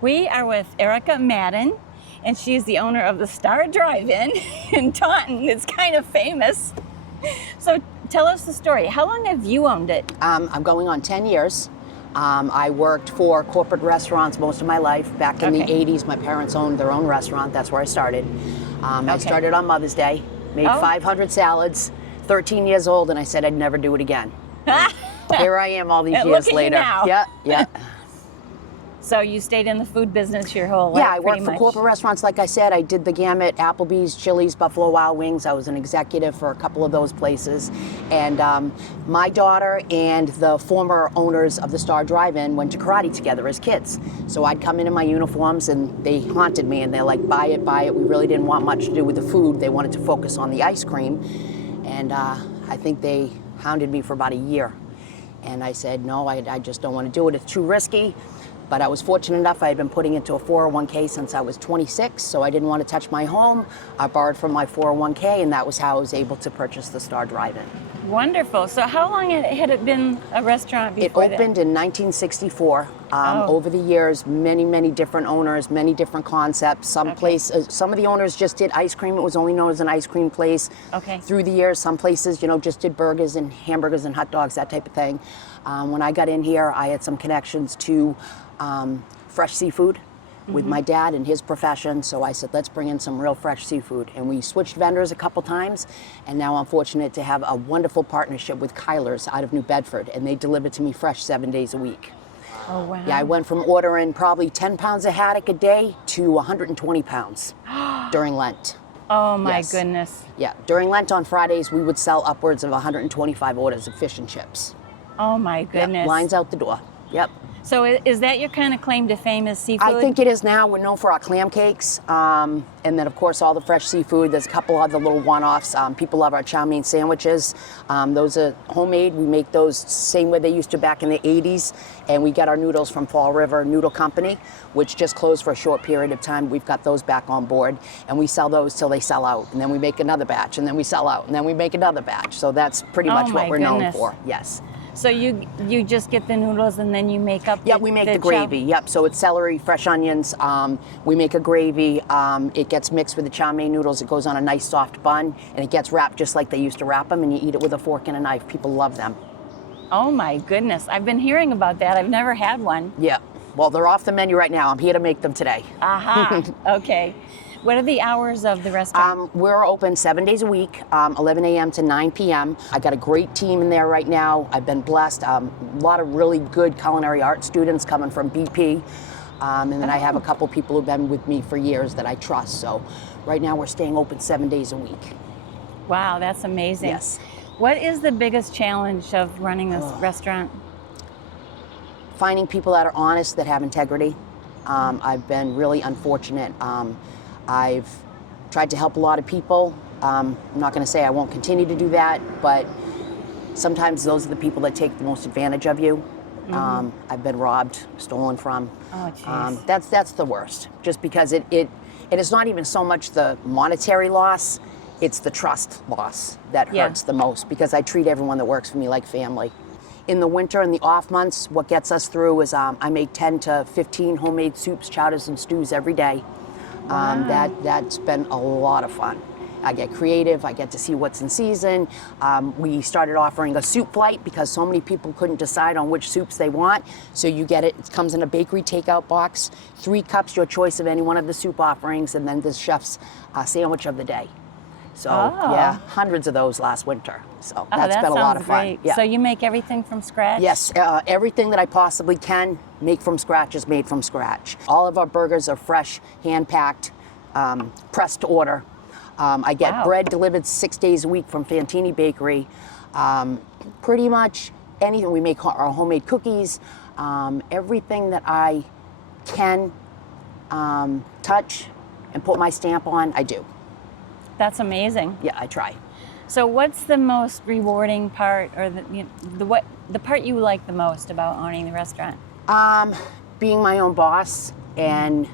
We are with Erika Madden, and she's the owner of the Star Drive-In in Taunton. It's kind of famous. So tell us the story. How long have you owned it? I'm going on 10 years. I worked for corporate restaurants most of my life. Back in the 80s, my parents owned their own restaurant. That's where I started. I started on Mother's Day, made 500 salads, 13 years old, and I said I'd never do it again. Here I am all these years look at later. You now. Yeah. So you stayed in the food business your whole life? Yeah, I worked for corporate restaurants. Like I said, I did the gamut: Applebee's, Chili's, Buffalo Wild Wings. I was an executive for a couple of those places. And my daughter and the former owners of the Star Drive-In went to karate together as kids. So I'd come in my uniforms, and they haunted me, and they're like, buy it, buy it. We really didn't want much to do with the food. They wanted to focus on the ice cream. And I think they hounded me for about a year. And I said, no, I just don't want to do it. It's too risky. But I was fortunate enough, I had been putting into a 401k since I was 26, so I didn't want to touch my home. I borrowed from my 401k, and that was how I was able to purchase the Star Drive-In. Wonderful. So how long had it been a restaurant before It opened in 1964. Over the years, many different owners, many different concepts. Some of the owners just did ice cream. It was only known as an ice cream place. Through the years, some places, just did burgers and hamburgers and hot dogs, that type of thing. When I got in here, I had some connections to fresh seafood with my dad and his profession, so I said, let's bring in some real fresh seafood. And we switched vendors a couple times, and now I'm fortunate to have a wonderful partnership with Kyler's out of New Bedford, and they deliver to me fresh 7 days a week. Oh, wow. Yeah, I went from ordering probably 10 pounds of haddock a day to 120 pounds during Lent. Oh, my goodness. Yeah, during Lent on Fridays, we would sell upwards of 125 orders of fish and chips. Oh, my goodness. Yep, lines out the door. Yep. So is that your kind of claim to fame as seafood? I think it is now. We're known for our clam cakes, and then of course all the fresh seafood. There's a couple other little one-offs. People love our chow mein sandwiches. Those are homemade. We make those same way they used to back in the 80s, and we get our noodles from Fall River Noodle Company, which just closed for a short period of time. We've got those back on board, and we sell those till they sell out, and then we make another batch, and then we sell out, and then we make another batch. So that's pretty much what we're known for. Yes. So you just get the noodles and then you make up we make the gravy. Yep, so it's celery, fresh onions. We make a gravy. It gets mixed with the chow mein noodles. It goes on a nice soft bun, and it gets wrapped just like they used to wrap them, and you eat it with a fork and a knife. People love them. Oh my goodness, I've been hearing about that. I've never had one. Yeah, well, they're off the menu right now. I'm here to make them today. Aha, okay. What are the hours of the restaurant? We're open 7 days a week, 11 a.m. to 9 p.m. I got a great team in there right now. I've been blessed. A lot of really good culinary art students coming from BP. And then I have a couple people who've been with me for years that I trust. So right now we're staying open 7 days a week. Wow, that's amazing. Yes. What is the biggest challenge of running this restaurant? Finding people that are honest, that have integrity. I've been really unfortunate. I've tried to help a lot of people. I'm not going to say I won't continue to do that, but sometimes those are the people that take the most advantage of you. I've been robbed, stolen from. Oh, jeez. That's the worst, just because it is not even so much the monetary loss, it's the trust loss that hurts the most, because I treat everyone that works for me like family. In the winter and the off months, what gets us through is I make 10 to 15 homemade soups, chowders, and stews every day. Wow. That's been a lot of fun. I get creative, I get to see what's in season. We started offering a soup flight because so many people couldn't decide on which soups they want. So you get it comes in a bakery takeout box, 3 cups, your choice of any one of the soup offerings, and then the chef's sandwich of the day. So yeah, hundreds of those last winter. So that's been a lot of fun. Great. Yeah. So you make everything from scratch? Yes, everything that I possibly can make from scratch is made from scratch. All of our burgers are fresh, hand-packed, pressed to order. I get bread delivered 6 days a week from Fantini Bakery. Pretty much anything. We make our homemade cookies. Everything that I can touch and put my stamp on, I do. That's amazing. Yeah, I try. So what's the most rewarding part, or the part you like the most about owning the restaurant? Being my own boss, and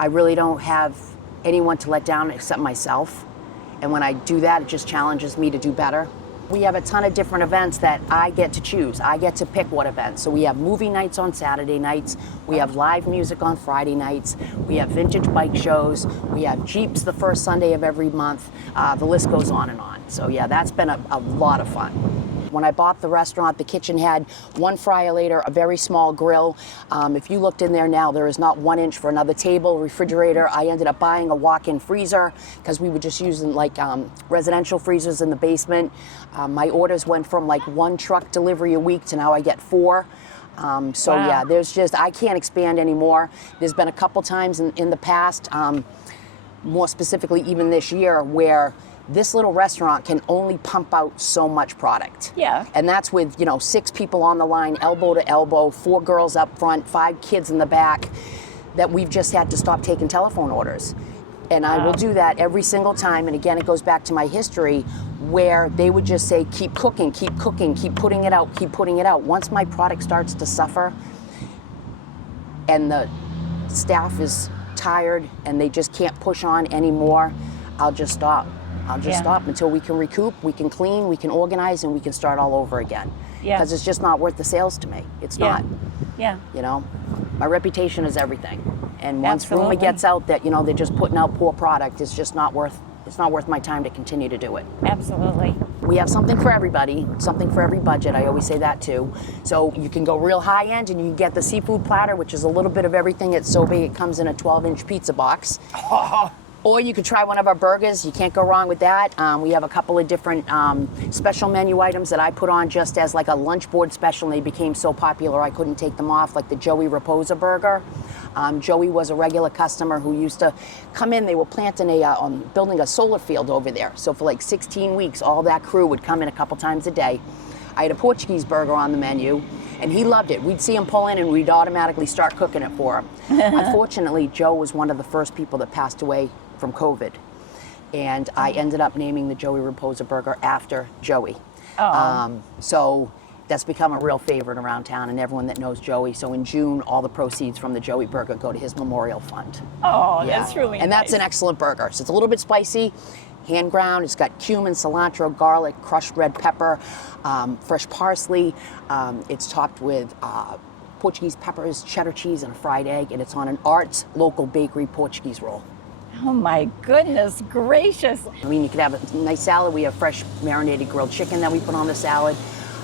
I really don't have anyone to let down except myself. And when I do that, it just challenges me to do better. We have a ton of different events that I get to choose. I get to pick what events. So we have movie nights on Saturday nights. We have live music on Friday nights. We have vintage bike shows. We have Jeeps the first Sunday of every month. The list goes on and on. So yeah, that's been a lot of fun. When I bought the restaurant, the kitchen had one fryer-later, a very small grill. If you looked in there now, there is not 1 inch for another table, refrigerator. I ended up buying a walk-in freezer because we were just using like residential freezers in the basement. My orders went from like 1 truck delivery a week to now I get 4. So Wow. yeah, there's just, I can't expand anymore. There's been a couple times in the past, more specifically even this year, where this little restaurant can only pump out so much product. Yeah. And that's with, 6 people on the line, elbow to elbow, 4 girls up front, 5 kids in the back, that we've just had to stop taking telephone orders. And I will do that every single time. And again, it goes back to my history where they would just say, keep cooking, keep putting it out, keep putting it out. Once my product starts to suffer and the staff is tired and they just can't push on anymore, I'll just stop. I'll just stop until we can recoup, we can clean, we can organize, and we can start all over again. Yeah. Because it's just not worth the sales to me. It's not. Yeah. My reputation is everything. And once Absolutely. rumor gets out that, they're just putting out poor product, it's just not worth my time to continue to do it. Absolutely. We have something for everybody, something for every budget. I always say that too. So you can go real high end and you can get the seafood platter, which is a little bit of everything. It's so big it comes in a 12-inch pizza box. Or you could try one of our burgers. You can't go wrong with that. We have a couple of different special menu items that I put on just as like a lunch board special, and they became so popular I couldn't take them off, like the Joey Raposa burger. Joey was a regular customer who used to come in. They were planting building a solar field over there. So for like 16 weeks, all that crew would come in a couple times a day. I had a Portuguese burger on the menu, and he loved it. We'd see him pull in, and we'd automatically start cooking it for him. Unfortunately, Joe was one of the first people that passed away from COVID, and I ended up naming the Joey Raposa burger after Joey. So that's become a real favorite around town, and everyone that knows Joey. So in June, all the proceeds from the Joey burger go to his memorial fund. Oh, that's really And nice. that's an excellent burger. So it's a little bit spicy, hand ground. It's got cumin, cilantro, garlic, crushed red pepper, fresh parsley. It's topped with Portuguese peppers, cheddar cheese, and a fried egg, and it's on an Arts local bakery Portuguese roll. Oh my goodness gracious. I mean, you could have a nice salad. We have fresh marinated grilled chicken that we put on the salad.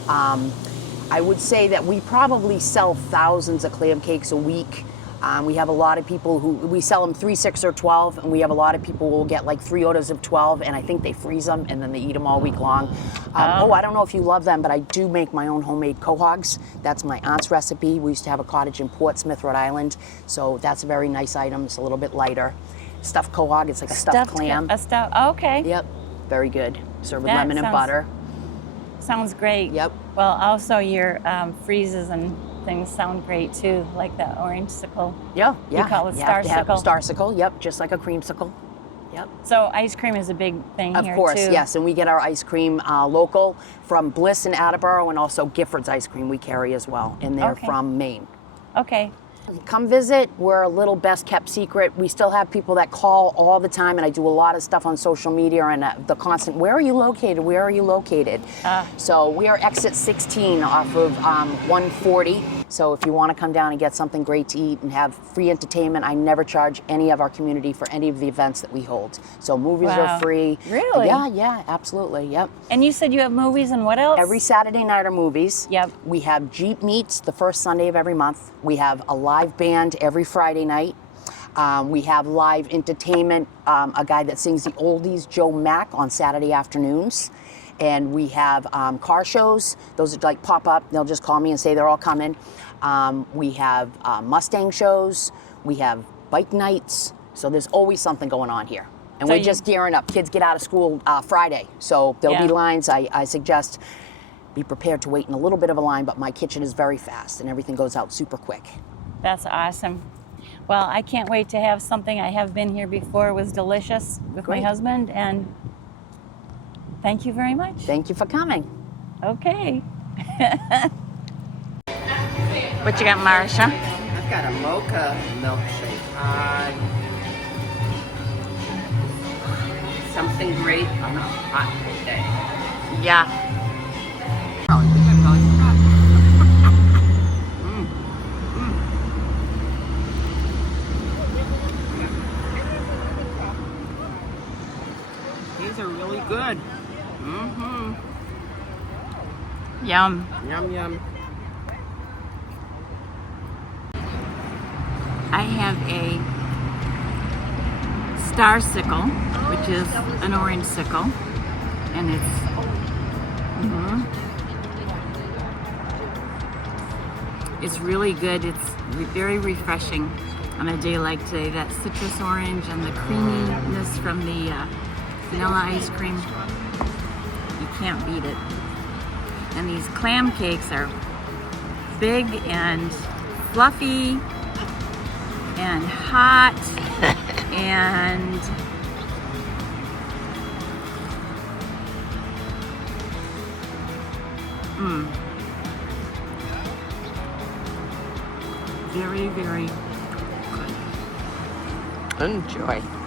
I would say that we probably sell thousands of clam cakes a week. We have a lot of people we sell them 3, 6, or 12, and we have a lot of people who will get like 3 orders of 12, and I think they freeze them and then they eat them all week long. I don't know if you love them, but I do make my own homemade quahogs. That's my aunt's recipe. We used to have a cottage in Portsmouth, Rhode Island, so that's a very nice item. It's a little bit lighter. Stuffed quahog, it's like a stuffed clam. Okay. Yep, very good. Served with That lemon and sounds- butter. Sounds great. Yep. Well, also your freezes and things sound great too, like the orange sickle. Yeah. You call it You have to have starsicle. starsicle, yep, just like a creamsicle. Yep. So ice cream is a big thing Of here course, too. yes, and we get our ice cream local from Bliss in Attleboro, and also Gifford's ice cream we carry as well, and they're Okay. from Maine. Okay. Come visit. We're a little best kept secret. We still have people that call all the time, and I do a lot of stuff on social media and the constant, where are you located? Where are you located? So we are exit 16 off of 140. So if you want to come down and get something great to eat and have free entertainment, I never charge any of our community for any of the events that we hold. So movies Wow. are free. Really? Yeah, absolutely, yep. And you said you have movies and what else? Every Saturday night are movies. Yep. We have Jeep Meets the first Sunday of every month. We have a live band every Friday night. We have live entertainment, a guy that sings the oldies, Joe Mack, on Saturday afternoons. And we have car shows. Those are like pop up. They'll just call me and say they're all coming. We have Mustang shows. We have bike nights. So there's always something going on here. And So we're just gearing up. Kids get out of school Friday. So there'll be Yeah. lines. I suggest be prepared to wait in a little bit of a line, but my kitchen is very fast and everything goes out super quick. That's awesome. Well, I can't wait to have something. I have been here before. It was delicious with Great. my husband, and thank you very much. Thank you for coming. Okay. What you got, Marsha? I've got a mocha milkshake. Something great on a hot day. Yeah. These are really good. Mm-hmm. Yum. Yum, yum. I have a star sickle, which is an orange sickle, and it's it's really good. It's very refreshing on a day like today. That citrus orange and the creaminess from the vanilla ice cream, you can't beat it. And these clam cakes are big and fluffy and hot and very, very good. Enjoy.